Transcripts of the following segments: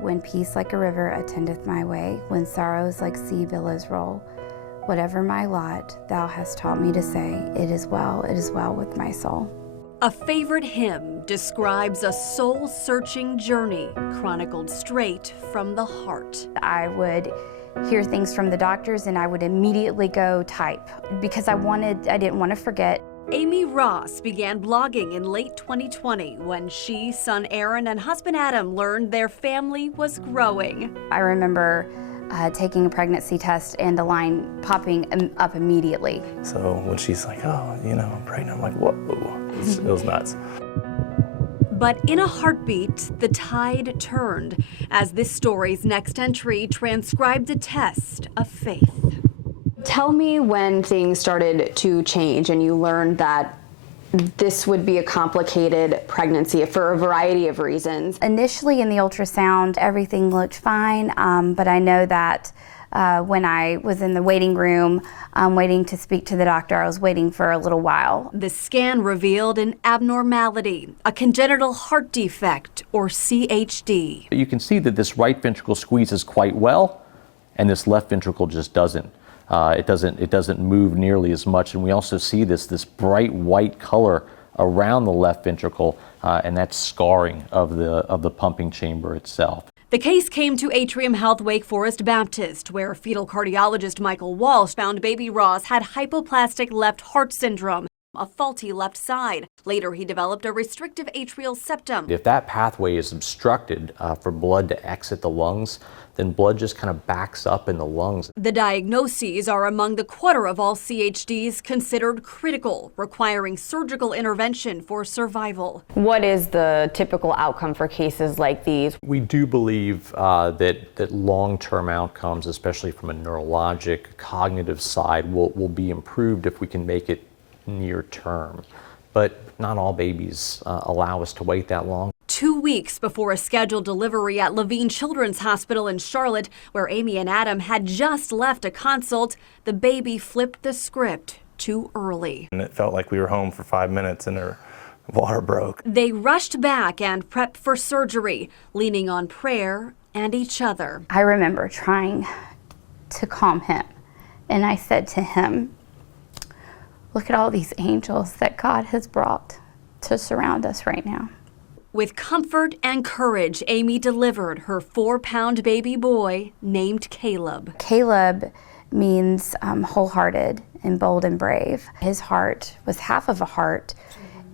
When peace like a river attendeth my way, when sorrows like sea billows roll, whatever my lot, thou hast taught me to say, it is well with my soul. A favorite hymn describes a soul-searching journey chronicled straight from the heart. I would hear things from the doctors and I would immediately go type because I didn't want to forget. Amy Ross began blogging in late 2020 when she, son Aaron, and husband Adam learned their family was growing. I remember taking a pregnancy test and the line popping up immediately. So when she's like, oh, I'm pregnant, I'm like, whoa, it was nuts. But in a heartbeat, the tide turned as this story's next entry transcribed a test of faith. Tell me when things started to change and you learned that this would be a complicated pregnancy for a variety of reasons. Initially in the ultrasound, everything looked fine, but I know that when I was in the waiting room waiting to speak to the doctor, I was waiting for a little while. The scan revealed an abnormality, a congenital heart defect, or CHD. You can see that this right ventricle squeezes quite well, and this left ventricle just doesn't. It doesn't move nearly as much, and we also see this bright white color around the left ventricle, and that's scarring of the pumping chamber itself. The case came to Atrium Health Wake Forest Baptist, where fetal cardiologist Michael Walsh found baby Ross had hypoplastic left heart syndrome, a faulty left side. Later, he developed a restrictive atrial septum. If that pathway is obstructed for blood to exit the lungs, then blood just kind of backs up in the lungs. The diagnoses are among the quarter of all CHDs considered critical, requiring surgical intervention for survival. What is the typical outcome for cases like these? We do believe that long-term outcomes, especially from a neurologic, cognitive side, will be improved if we can make it near term. But not all babies allow us to wait that long. 2 weeks before a scheduled delivery at Levine Children's Hospital in Charlotte, where Amy and Adam had just left a consult, the baby flipped the script too early. And it felt like we were home for 5 minutes and her water broke. They rushed back and prepped for surgery, leaning on prayer and each other. I remember trying to calm him, and I said to him, look at all these angels that God has brought to surround us right now. With comfort and courage, Amy delivered her 4-pound baby boy named Caleb. Caleb means wholehearted and bold and brave. His heart was half of a heart,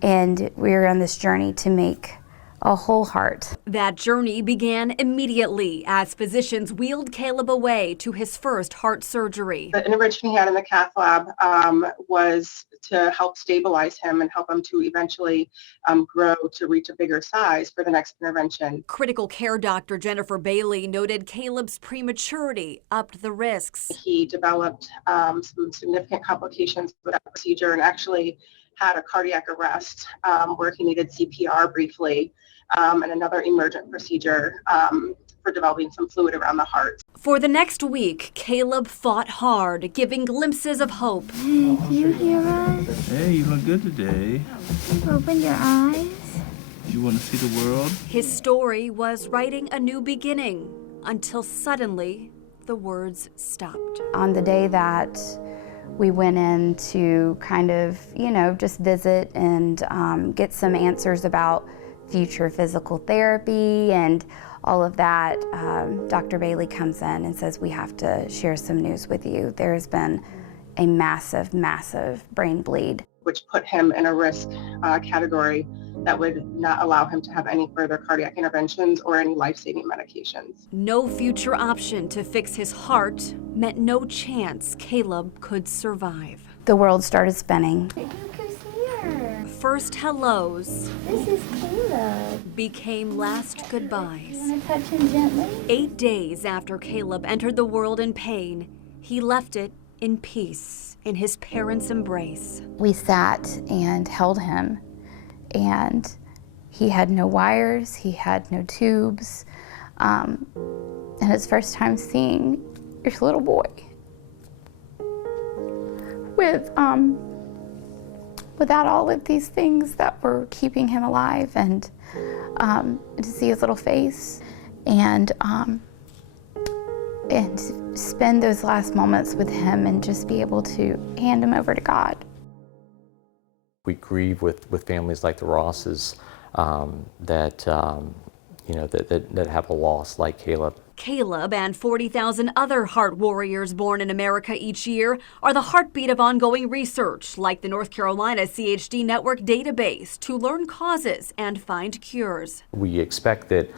and we were on this journey to make a whole heart. That journey began immediately as physicians wheeled Caleb away to his first heart surgery. The intervention he had in the cath lab was to help stabilize him and help him to eventually grow to reach a bigger size for the next intervention. Critical care doctor Jennifer Bailey noted Caleb's prematurity upped the risks. He developed some significant complications with that procedure and actually had a cardiac arrest where he needed CPR briefly and another emergent procedure for developing some fluid around the heart. For the next week, Caleb fought hard, giving glimpses of hope. Hey, do you hear us? Hey, you look good today. Open your eyes. You want to see the world? His story was writing a new beginning until suddenly the words stopped. On the day that we went in to kind of, just visit and get some answers about future physical therapy and all of that, Dr. Bailey comes in and says, we have to share some news with you. There has been a massive, massive brain bleed. Which put him in a risk category that would not allow him to have any further cardiac interventions or any life-saving medications. No future option to fix his heart meant no chance Caleb could survive. The world started spinning. Look who's here. First hellos. This is Caleb. Became last goodbyes. You want to touch him gently? 8 days after Caleb entered the world in pain, he left it in peace in his parents' embrace. We sat and held him, and he had no wires, he had no tubes, and his first time seeing your little boy without all of these things that were keeping him alive, and to see his little face and spend those last moments with him and just be able to hand him over to God. We grieve with families like the Rosses that have a loss like Caleb. Caleb and 40,000 other heart warriors born in America each year are the heartbeat of ongoing research, like the North Carolina CHD Network database, to learn causes and find cures. We expect that,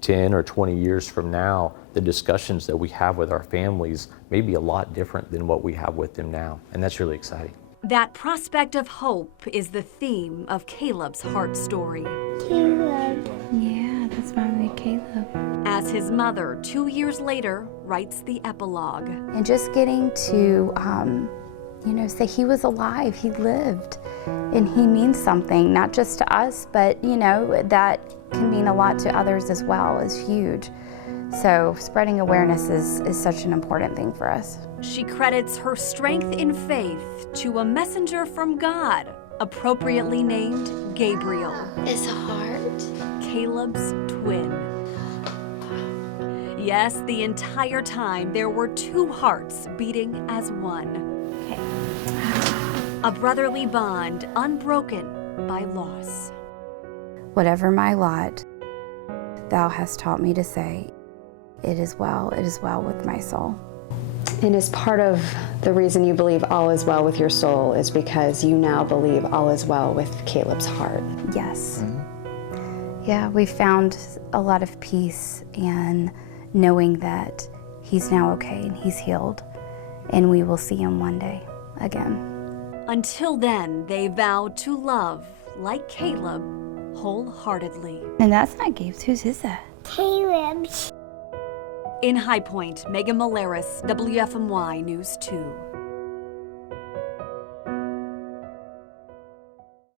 10 or 20 years from now, the discussions that we have with our families may be a lot different than what we have with them now, and that's really exciting. That prospect of hope is the theme of Caleb's heart story. Caleb. Yeah, that's my baby Caleb. As his mother, 2 years later, writes the epilogue. And just getting to, say he was alive, he lived, and he means something, not just to us, but, that can mean a lot to others as well, is huge. So spreading awareness is such an important thing for us. She credits her strength in faith to a messenger from God, appropriately named Gabriel. It's a heart. Caleb's twin. Yes, the entire time there were two hearts beating as one. Okay. A brotherly bond unbroken by loss. Whatever my lot, thou hast taught me to say, it is well with my soul. And as part of the reason you believe all is well with your soul is because you now believe all is well with Caleb's heart. Yes. Yeah, we found a lot of peace in knowing that he's now okay and he's healed, and we will see him one day again. Until then, they vowed to love, like Caleb, wholeheartedly. And that's not Gabe's. Whose is that? Caleb's. In High Point, Megan Malaris, WFMY News 2.